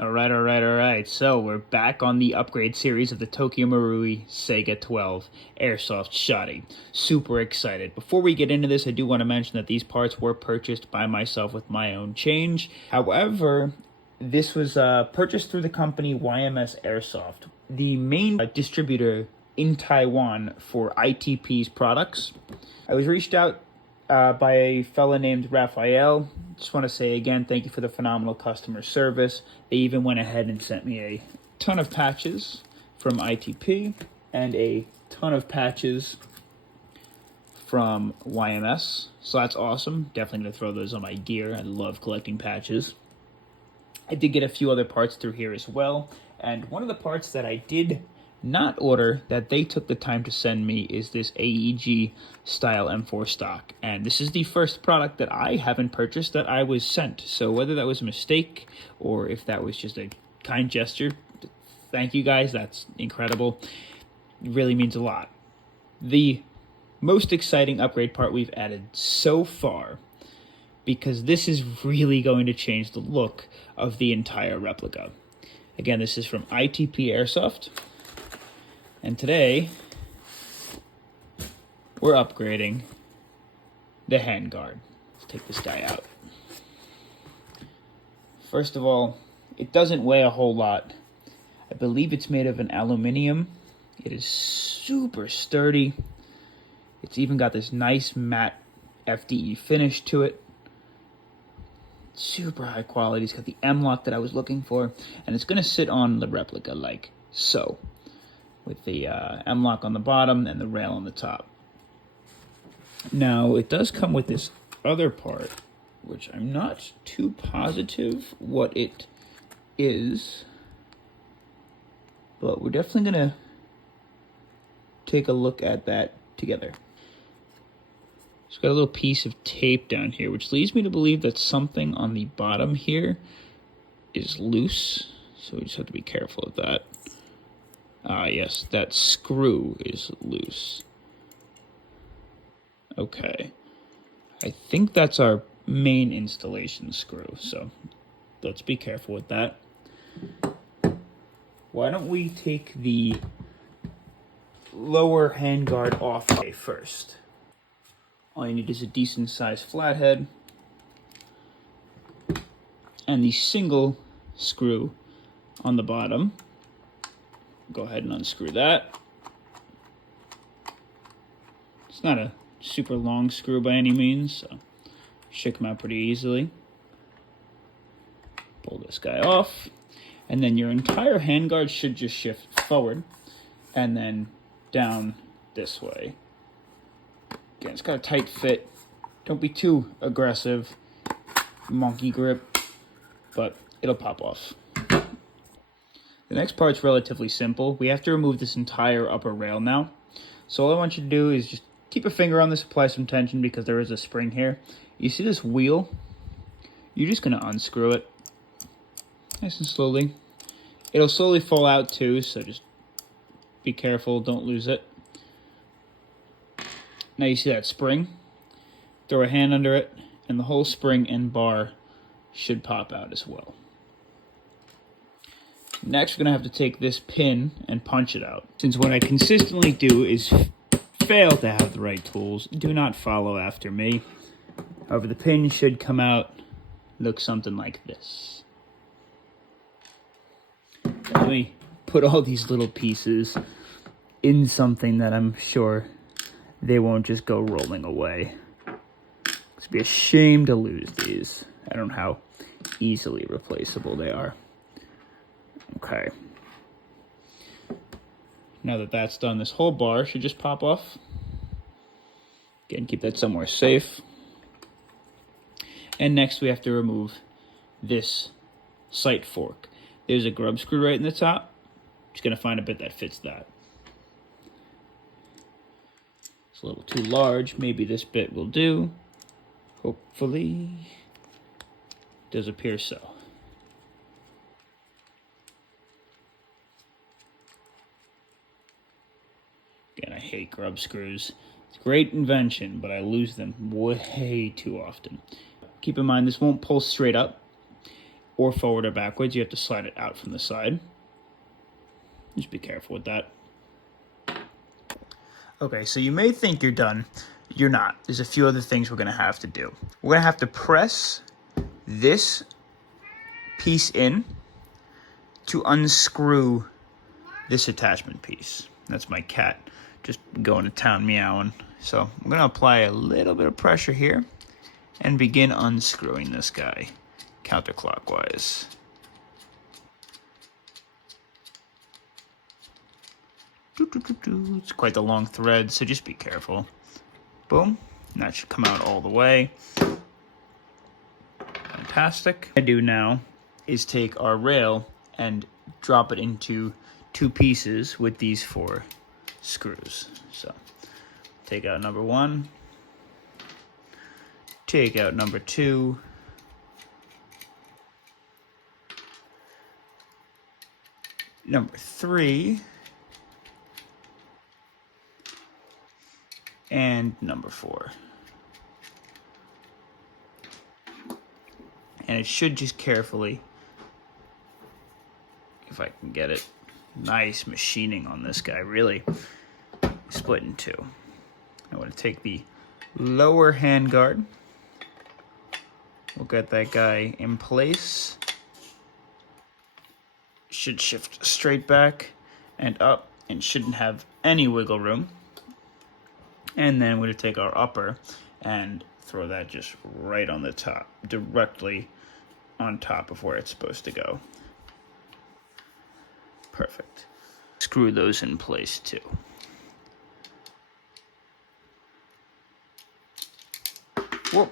All right. So we're back on the upgrade series of the Tokyo Marui Saiga-12 Airsoft Shotty. Super excited. Before we get into this, I do want to mention that these parts were purchased by myself with my own change. However, this was purchased through the company YMS Airsoft, the main distributor in Taiwan for ITP's products. I was reached out by a fella named Raphael. Just want to say again, thank you for the phenomenal customer service. They even went ahead and sent me a ton of patches from ITP and a ton of patches from YMS. So that's awesome. Definitely going to throw those on my gear. I love collecting patches. I did get a few other parts through here as well. And one of the parts that I did not order that they took the time to send me is this AEG style M4 stock, and this is the first product that I haven't purchased that I was sent. So whether that was a mistake or if that was just a kind gesture, thank you guys. That's incredible. It really means a lot. The most exciting upgrade part we've added so far, because this is really going to change the look of the entire replica. Again, this is from ITP Airsoft. And today, we're upgrading the handguard. Let's take this guy out. First of all, it doesn't weigh a whole lot. I believe it's made of an aluminum. It is super sturdy. It's even got this nice matte FDE finish to it. Super high quality. It's got the M-lock that I was looking for. And it's going to sit on the replica like so, with the M-lock on the bottom and the rail on the top. Now, it does come with this other part, which I'm not too positive what it is, but we're definitely going to take a look at that together. It's got a little piece of tape down here, which leads me to believe that something on the bottom here is loose, so we just have to be careful of that. Yes, that screw is loose. Okay. I think that's our main installation screw, so let's be careful with that. Why don't we take the lower handguard off first? All you need is a decent sized flathead and the single screw on the bottom. Go ahead and unscrew that. It's not a super long screw by any means, so should come out pretty easily. Pull this guy off, and then your entire handguard should just shift forward and then down this way. Again, it's got a tight fit. Don't be too aggressive, monkey grip, but it'll pop off. The next part's relatively simple. We have to remove this entire upper rail now. So all I want you to do is just keep a finger on this, apply some tension because there is a spring here. You see this wheel? You're just gonna unscrew it. Nice and slowly. It'll slowly fall out too, so just be careful, don't lose it. Now you see that spring? Throw a hand under it, and the whole spring and bar should pop out as well. Next, we're going to have to take this pin and punch it out. Since what I consistently do is fail to have the right tools, do not follow after me. However, the pin should come out, look something like this. Let me put all these little pieces in something that I'm sure they won't just go rolling away. It'd be a shame to lose these. I don't know how easily replaceable they are. Okay. Now that that's done, this whole bar should just pop off. Again, keep that somewhere safe. And next we have to remove this sight fork. There's a grub screw right in the top. Just gonna find a bit that fits that. It's a little too large. Maybe this bit will do. Hopefully, does appear so. Again, I hate grub screws. It's a great invention, but I lose them way too often. Keep in mind, this won't pull straight up. or forward or backwards. You have to slide it out from the side. Just be careful with that. Okay, so you may think you're done. You're not. There's a few other things we're going to have to do. We're going to have to press this piece in to unscrew this attachment piece. That's my cat just going to town meowing. So I'm going to apply a little bit of pressure here and begin unscrewing this guy counterclockwise. It's quite the long thread, so just be careful. Boom. And that should come out all the way. Fantastic. What I do now is take our rail and drop it into 2 pieces with these 4 screws. So take out number 1, take out number 2, number 3, and number 4. And it should just carefully, if I can get it, nice machining on this guy, really split in 2. I want to take the lower handguard. We'll get that guy in place. Should shift straight back and up and shouldn't have any wiggle room. And then we're going to take our upper and throw that just right on the top, directly on top of where it's supposed to go. Perfect. Screw those in place too. Whoa.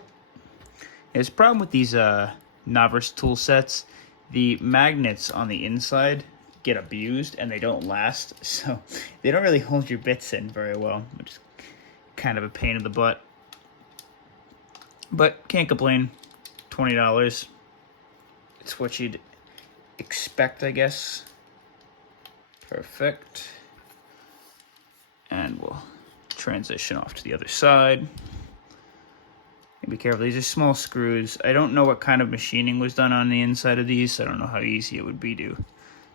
There's a problem with these novice tool sets. The magnets on the inside get abused and they don't last, so they don't really hold your bits in very well, which is kind of a pain in the butt. But can't complain. $20. It's what you'd expect, I guess. Perfect. And we'll transition off to the other side. And be careful, these are small screws. I don't know what kind of machining was done on the inside of these. So I don't know how easy it would be to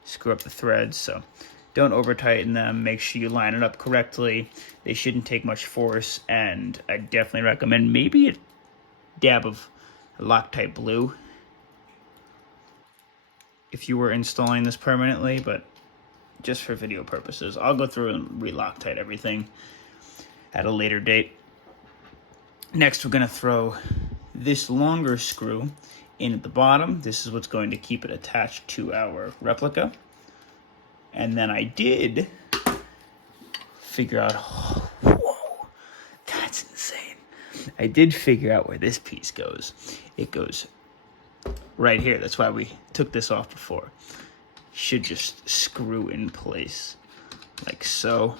screw up the threads. So don't over tighten them. Make sure you line it up correctly. They shouldn't take much force. And I definitely recommend maybe a dab of Loctite Blue if you were installing this permanently, but just for video purposes. I'll go through and re-Loctite everything at a later date. Next, we're going to throw this longer screw in at the bottom. This is what's going to keep it attached to our replica. And then I did figure out, oh, whoa, that's insane. I did figure out where this piece goes. It goes right here. That's why we took this off before. Should just screw in place like so.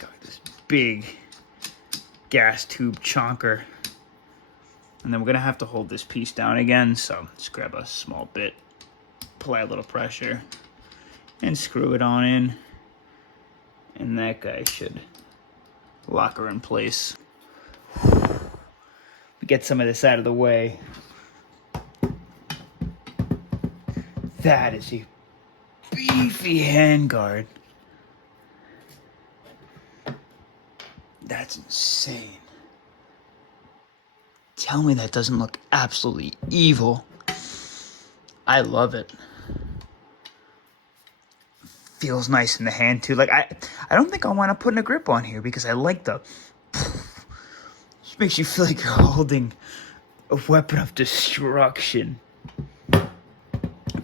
Got this big gas tube chonker. And then we're gonna have to hold this piece down again, so just grab a small bit, apply a little pressure, and screw it on in. And that guy should lock her in place. We get some of this out of the way. That is a beefy handguard. That's insane. Tell me that doesn't look absolutely evil. I love it. Feels nice in the hand too. Like I don't think I want to put a grip on here because I like the. Just makes you feel like you're holding a weapon of destruction.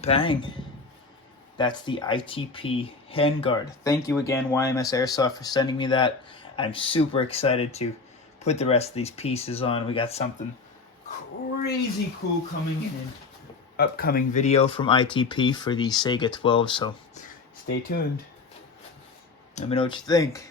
Bang. That's the ITP handguard. Thank you again, YMS Airsoft, for sending me that. I'm super excited to put the rest of these pieces on. We got something crazy cool coming in an upcoming video from ITP for the Saiga-12, so stay tuned. Let me know what you think.